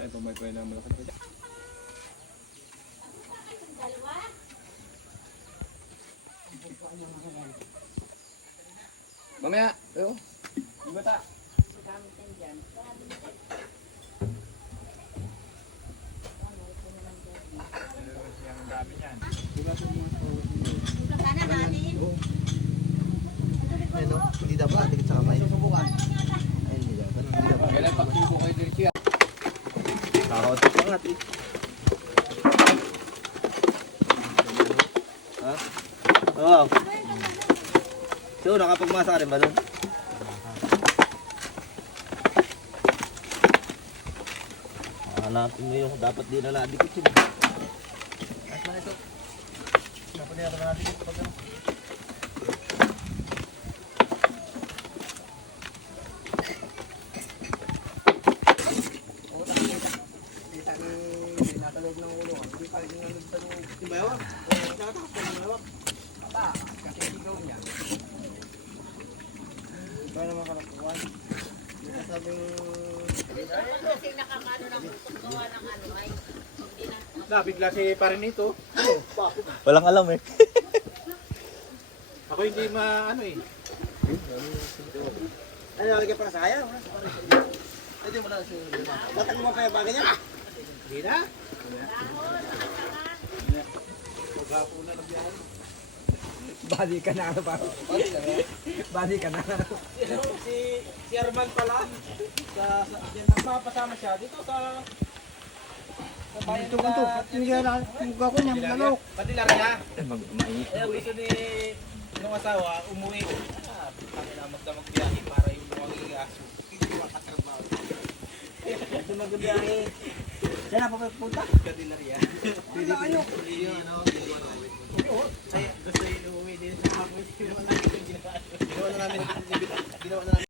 Tayo pa may pwede ng malaki pa dyan. Mamaya, ayo. Di ba ta? Ang dami niyan. Ano? Hindi dapat, dikit sa kamay. Ay, hindi dapat. Hindi dapat. Kailan pag-ibo kayo din siya? Kakautot pa nga, eh. Ha? Oo. So, nakapagmasa ka rin ba doon? Hanapin mo yung dapat di na nadikit yun. Ayos na ito. Dapat di na nadikit kapag ano. Bigla si parin nito. Walang alam eh. Ako hindi ano eh. Ano, lagyan pa sa kaya? Pwede mo na si... Batak mo pa yung bagay niya. Hindi na. Pagkapo na ng biyahe. Bali ka na ano pa. Bali ka na. Si Arman pala. Napapasama siya dito sa bayan nila. Hindi na mukha ko niya manok. Padilar niya. Eh, gusto ni nung asawa, umuwi. Kami na magdamag-biyahe para yung mga igaso. Hindi makatrabaho. Ito magbiyahe. Saan na pa punta? Padilar yan. Pwede ko